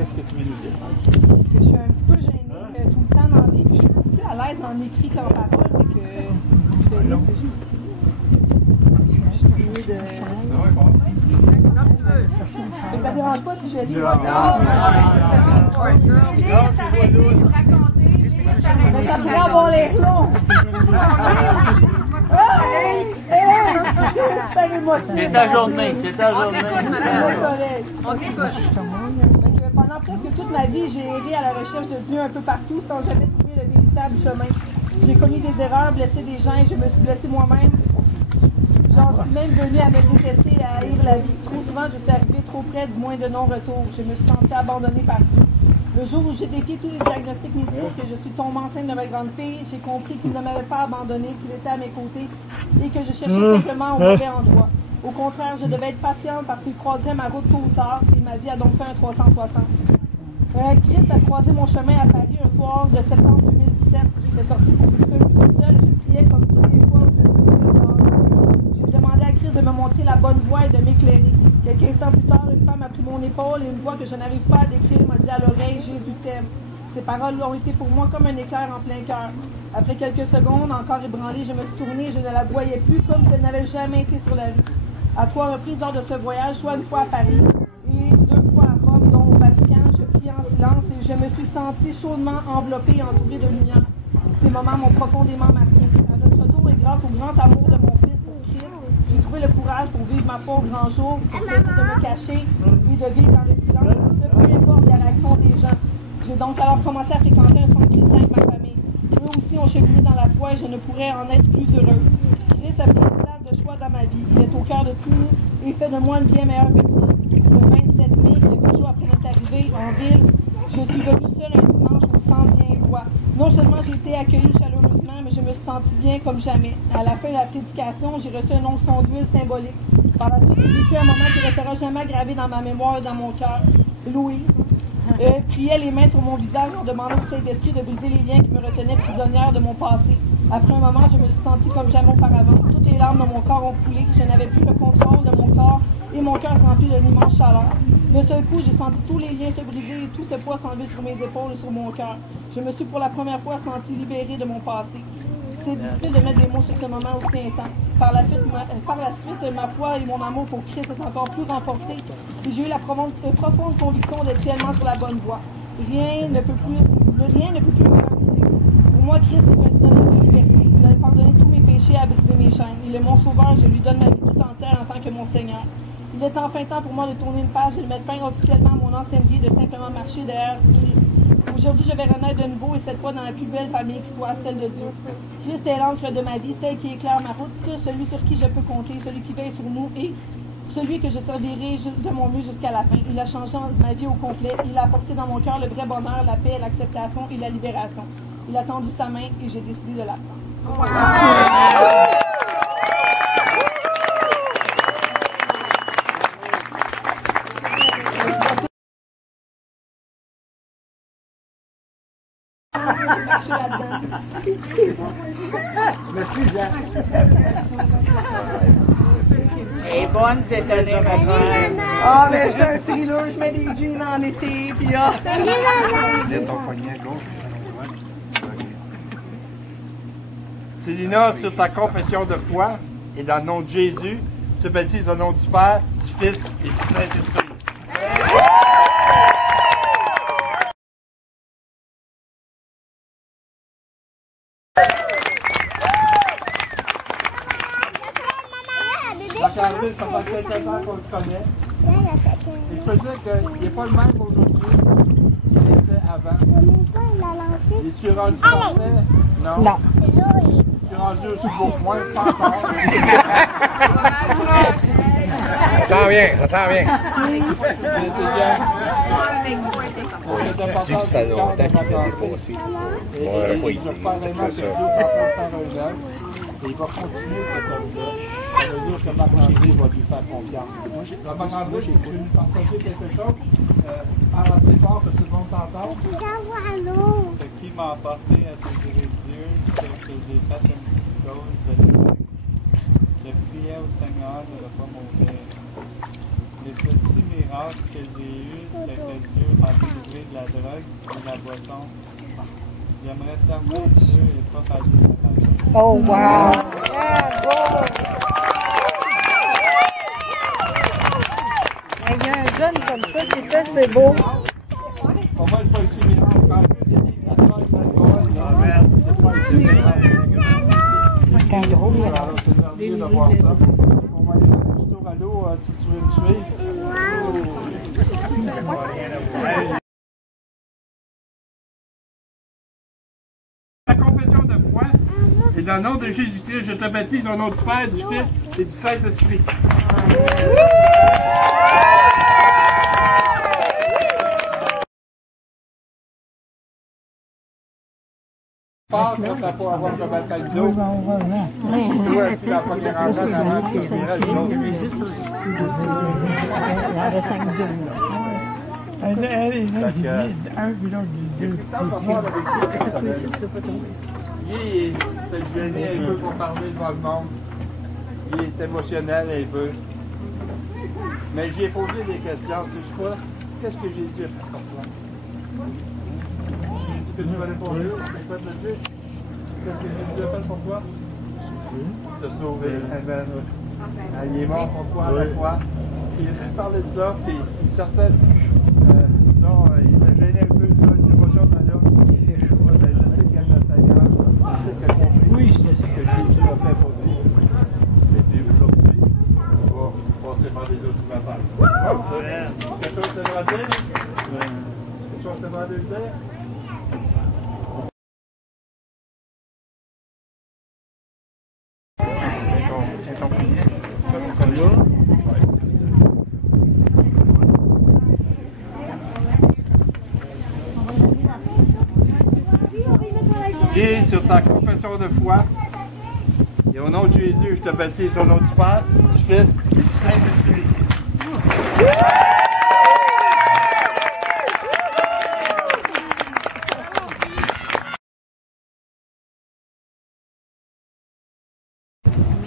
qu'est-ce que tu veux nous dire? Je suis un petit peu gênée tout le temps dans la vie, puis je suis plus à l'aise en écrit qu'en parole, c'est que je vais lire ce que j'ai écrit. Je suis timide. Mais ça ne dérange pas si je lis. Mais ça pourrait avoir l'air long. C'est ta journée, c'est ta journée. On t'écoute. Pendant presque toute ma vie, j'ai erré à la recherche de Dieu un peu partout sans jamais trouver le véritable chemin. J'ai commis des erreurs, blessé des gens et je me suis blessé moi-même. J'en suis même venue à me détester et à haïr la vie. Trop souvent, je suis arrivée trop près du point de non-retour. Je me suis sentie abandonnée par Dieu. Le jour où j'ai défié tous les diagnostics médicaux que je suis tombée enceinte de ma grande fille, j'ai compris qu'il ne m'avait pas abandonnée, qu'il était à mes côtés et que je cherchais simplement au mauvais endroit. Au contraire, je devais être patiente parce qu'il croiserait ma route tôt ou tard et ma vie a donc fait un 360. Christ a croisé mon chemin à Paris un soir de septembre 2017. J'étais sortie pour visiter un musée seul et je priais comme toutes les fois où je pouvais dehors. J'ai demandé à Christ de me montrer la bonne voie et de m'éclairer. Quelques instants plus tard, une femme a pris mon épaule et une voix que je n'arrive pas à décrire m'a dit à l'oreille « Jésus t'aime ». Ces paroles ont été pour moi comme un éclair en plein cœur. Après quelques secondes, encore ébranlée, je me suis tournée et je ne la voyais plus comme si elle n'avait jamais été sur la rue. À 3 reprises lors de ce voyage, soit une fois à Paris et 2 fois à Rome, dont au Vatican, je priais en silence et je me suis sentie chaudement enveloppée et entourée de lumière. Ces moments m'ont profondément marquée. À notre retour et grâce au grand amour de mon fils pour Christ, j'ai trouvé le courage pour vivre ma foi au grand jour, pour cesser de me cacher et de vivre dans le silence, pour ce, peu importe la réaction des gens. J'ai donc alors commencé à fréquenter un centre chrétien avec ma famille. Eux aussi ont cheminé dans la foi et je ne pourrais en être plus heureuse. Christ a pris une place de choix dans ma vie. Il est au cœur de tout et fait de moi une bien meilleure personne. Le 27 mai, quelques jours après notre arrivée en ville, je suis venue seule un dimanche au centre Bien-Voix. Non seulement j'ai été accueillie chaleureusement, mais je me suis sentie bien comme jamais. À la fin de la prédication, j'ai reçu un onction d'huile symbolique. Par la suite, j'ai vécu un moment qui restera jamais gravé dans ma mémoire et dans mon cœur. Louis priait les mains sur mon visage en demandant au Saint-Esprit de briser les liens qui me retenaient prisonnière de mon passé. Après un moment, je me suis sentie comme jamais auparavant. Toutes les larmes de mon corps ont coulé. Je n'avais plus le contrôle de mon corps et mon cœur s'est rempli d'une immense chaleur. D'un seul coup, j'ai senti tous les liens se briser et tout ce poids s'enlever sur mes épaules et sur mon cœur. Je me suis pour la première fois sentie libérée de mon passé. C'est difficile de mettre des mots sur ce moment aussi intense. Par la suite, ma foi et mon amour pour Christ est encore plus renforcé et j'ai eu la profonde conviction d'être réellement sur la bonne voie. Rien ne peut plus me faire douter. Pour moi, Christ est un synonyme de liberté. Il a pardonné tous mes péchés et a brisé mes chaînes. Il est mon sauveur, je lui donne ma vie tout entière en tant que mon Seigneur. Il est enfin temps pour moi de tourner une page et de mettre fin officiellement à mon ancienne vie, de simplement marcher derrière Christ. Aujourd'hui, je vais renaître de nouveau et cette fois dans la plus belle famille qui soit, celle de Dieu. Christ est l'encre de ma vie, celle qui éclaire ma route, celui sur qui je peux compter, celui qui veille sur nous et celui que je servirai de mon mieux jusqu'à la fin. Il a changé ma vie au complet. Il a apporté dans mon cœur le vrai bonheur, la paix, l'acceptation et la libération. Il a tendu sa main et j'ai décidé de la prendre. Wow. Merci, Jean. Et bonne cette année, ma frère. Ah, mais je suis un frileux, je mets des jeans en été, puis ah. Célina, sur ta confession de foi et dans le nom de Jésus, tu baptises au nom du Père, du Fils et du Saint-Esprit. Marc-André, ça fait quelques temps qu'on le connaît. Et je peux dire qu'il n'est pas le même aujourd'hui qu'il était avant. Es-tu rendu parfait? Non. Non. Es-tu rendu aussi beau que moi? Pas encore. Ça sent bien, ça sent bien. C'est bien. Tu que ça fait longtemps qu'il fait dépasser. Ouais, pas ici. C'est ça. Et il va continuer cette œuvre-là. Ça veut dire que Marc-André va lui faire confiance. Marc-André, si tu veux nous partager quelque chose, parle assez fort que tout le monde t'entende. Ce qui m'a apporté à servir Dieu, c'est que j'ai fait une petite chose de lui. Je priais au Seigneur de ne pas mourir. Les petits miracles que j'ai eus, c'est que Dieu m'a délivré de la drogue et de la boisson. J'aimerais servir Dieu et pas faire du travail. Oh, wow! Il y a un jeune comme ça, c'est beau. Pour moi, c'est pas ici miracle. Quand il y a des alcool, c'est pas ici miracle. C'est un gros miracle. Alors, c'est merveilleux de voir ça. On va aller dans le tour à l'eau si tu veux me suivre. La confession de foi et dans le nom de Jésus-Christ, je te baptise au nom du Père, du Fils et du Saint-Esprit. Pas pour avoir le baptême d'eau. Toi, si la première entrée avant, tu verras le nom. Il en reste 5 deux. Il est gêné un peu pour parler devant le monde. Il est émotionnel un peu. Mais j'ai posé des questions. Tu sais pas, qu'est-ce que Jésus a fait pour toi? Que tu vas répondre, c'est quoi te le dire? Qu'est-ce que Jésus a fait pour toi? Te sauver. Amen. Il est mort pour toi à la fois. Il a parlé de ça, puis une certaine, disons, il était gêné un peu de ça, une émotion dans l'homme. Il fait chaud. Je sais qu'il y a de la Seigneur. Je sais qu'il a compris ce que Jésus a fait pour lui. Et puis aujourd'hui, on va passer par les autres affaires. Quelque chose de dire? Quelque chose de dire? Et sur ta confession de foi, et au nom de Jésus, je te baptise au nom du Père, du Fils et du Saint-Esprit.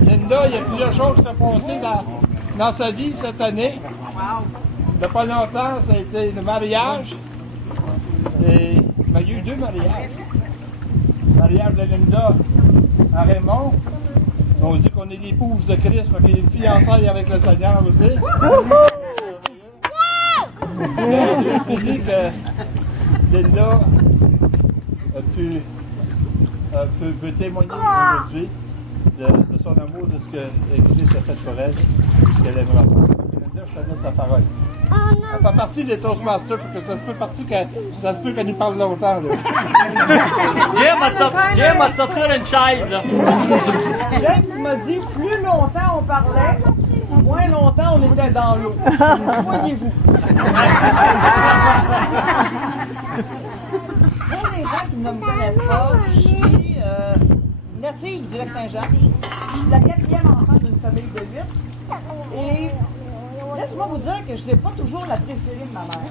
Linda, il y a plusieurs choses qui se sont passées dans sa vie cette année. Il n'y a pas longtemps, ça a été le mariage. Et il y a eu 2 mariages. Le mariage de Linda à Raymond. On dit qu'on est l'épouse de Christ, parce qu'il y a une fiançaille avec le Seigneur aussi. Je dis que Linda peut témoigner aujourd'hui de son amour, de ce que Christ a fait pour elle, ce qu'elle aimera. Linda, je te laisse la parole. Elle fait partie des Toastmasters, que ça se peut qu'elle nous parle longtemps. Jim va te sortir une chaise, là. James m'a dit, plus longtemps on parlait, moins longtemps on était dans l'eau. Voyez-vous. Pour les gens qui ne me connaissent pas, je suis native du Lac-Saint-Jean. Je suis la 4e enfant d'une famille de 8. Et laisse-moi vous dire que je n'ai pas toujours la préférée de ma mère.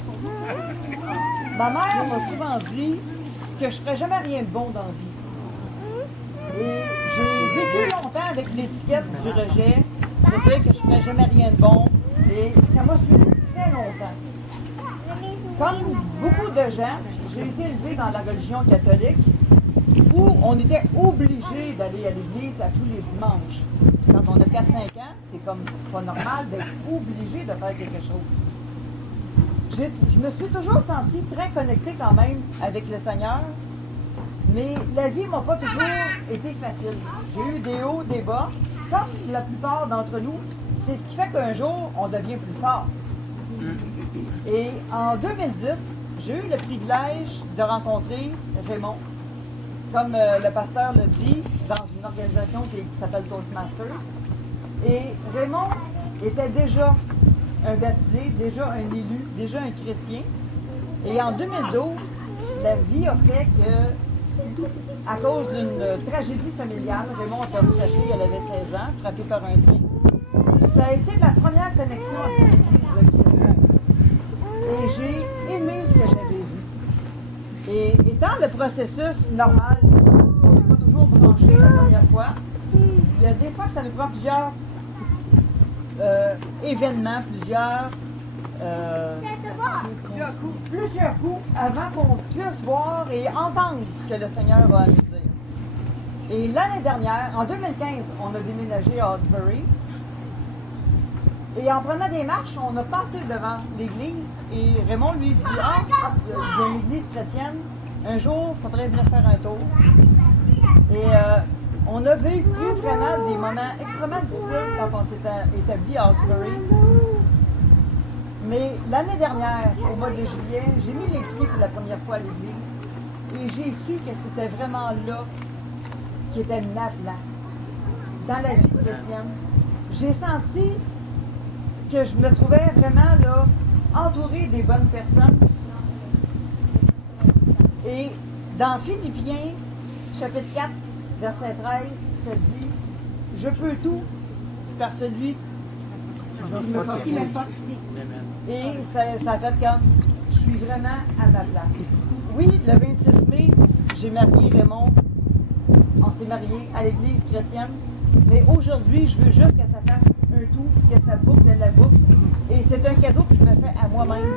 Ma mère m'a souvent dit que je ne ferais jamais rien de bon dans la vie. Et j'ai vécu longtemps avec l'étiquette du rejet, de dire que je ne ferais jamais rien de bon. Et ça m'a suivi très longtemps. Comme beaucoup de gens, j'ai été élevée dans la religion catholique où on était obligé d'aller à l'église à tous les dimanches. Quand on a 4-5 ans, c'est comme pas normal d'être obligé de faire quelque chose. Je me suis toujours sentie très connectée quand même avec le Seigneur, mais la vie m'a pas toujours été facile. J'ai eu des hauts, des bas, comme la plupart d'entre nous. C'est ce qui fait qu'un jour, on devient plus fort. Et en 2010, j'ai eu le privilège de rencontrer Raymond, comme le pasteur l'a dit, dans une organisation qui s'appelle Toastmasters. Et Raymond était déjà un baptisé, déjà un élu, déjà un chrétien. Et en 2012, la vie a fait que, à cause d'une tragédie familiale, Raymond a perdu sa fille, elle avait 16 ans, frappée par un train. Ça a été ma première connexion avec l'Église. Et j'ai aimé ce que j'avais vu. Et étant le processus normal, on n'est pas toujours branché la première fois, il y a des fois que ça nous prend plusieurs événements, plusieurs coups avant qu'on puisse voir et entendre ce que le Seigneur a à nous dire. Et l'année dernière, en 2015, on a déménagé à Hawkesbury. Et en prenant des marches, on a passé devant l'église et Raymond lui dit « Ah, il y a une église chrétienne, un jour, il faudrait venir faire un tour. » Et on a vécu vraiment des moments extrêmement difficiles quand on s'est établi à Hawkesbury. Mais l'année dernière, au mois de juillet, j'ai mis les pieds pour la première fois à l'église et j'ai su que c'était vraiment là qui était ma place dans la vie chrétienne. J'ai senti que je me trouvais vraiment là, entourée des bonnes personnes. Et dans Philippiens, chapitre 4, verset 13, ça dit « Je peux tout par celui qui me fortifie. » Et ça a fait comme « Je suis vraiment à ma place. » Oui, le 26 mai, j'ai marié Raymond. On s'est mariés à l'église chrétienne. Mais aujourd'hui, je veux juste que ça fasse un tout, que ça boucle la boucle. Et c'est un cadeau que je me fais à moi-même,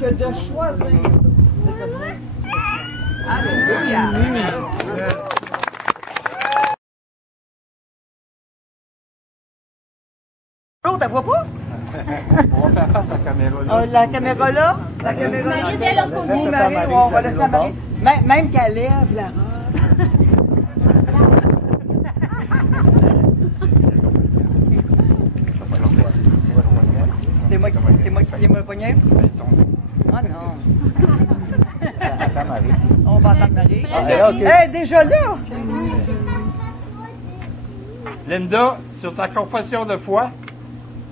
que de choisir de devenir. Alléluia! L'autre, elle voit pas? On va faire face à la caméra là. La caméra là? La caméra là? Marie, dès l'autre côté. Marie, on va laisser Marie. Même qu'elle lève la robe. C'est moi qui tiens mon poignet? Ah non. Attends, Marie. On va attendre Marie. Ah, ok. Elle est déjà là! Linda, sur ta confession de foi,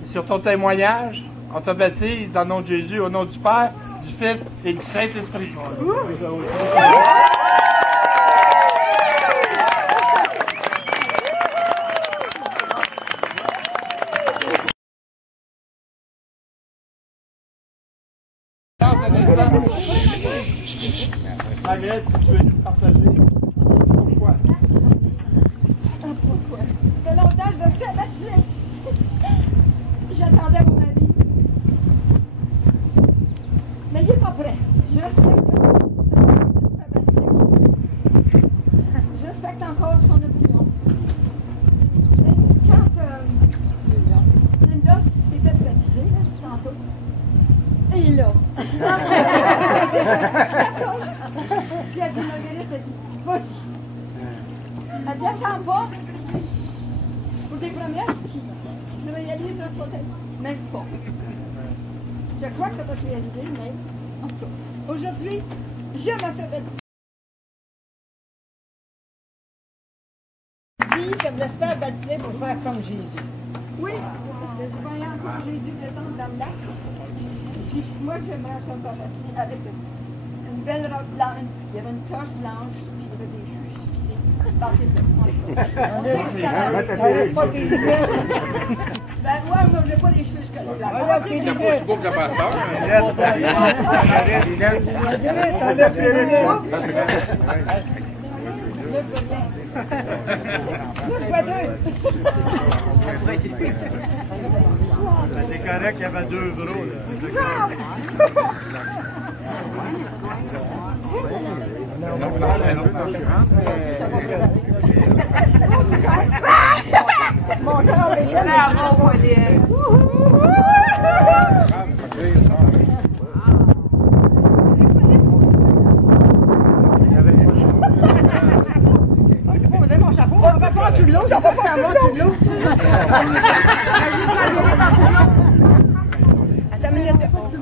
sur ton témoignage, on te baptise dans le nom de Jésus, au nom du Père, du Fils et du Saint-Esprit. Marguerite, si tu veux nous partager, pourquoi? Pourquoi? Ça fait longtemps que je me fais baptiser. J'attendais mon mari. Mais il n'est pas prêt. Je respecte je respecte encore son opinion. Mais quand Linda s'est fait baptiser, tantôt, et là. Puis elle dit, Marguerite, elle dit, vas-y. Elle dit, attends pas pour des promesses qui se réalisent peut-être même pas. Je crois que ça va se réaliser, mais en tout cas, aujourd'hui, je me fais baptiser. Dis qu'elle voulait se faire baptiser pour faire comme Jésus. Oui, parce que je voyais encore Jésus descendre dans le lac. Puis moi, j'aimerais ça me faire baptiser avec une belle robe blanche. Il y avait une torche blanche, puis il y avait des cheveux jusqu'ici. Bon, c'est ça. On sait que c'est pas des cheveux. Ben, moi, je n'ai pas des cheveux jusqu'à là. On va dire que j'ai C'est beau que le pasteur. je vois deux. C'est correct qu'il y avait deux gros. Là. Mon cœur est là. Posez mon chapeau. On va pas tout de l'eau, ça va pas tout de l'eau.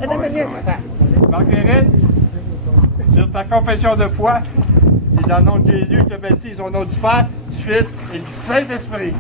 Attends une minute. Marguerite, sur ta confession de foi, et dans le nom de Jésus, je te baptise au nom du Père, du Fils et du Saint-Esprit.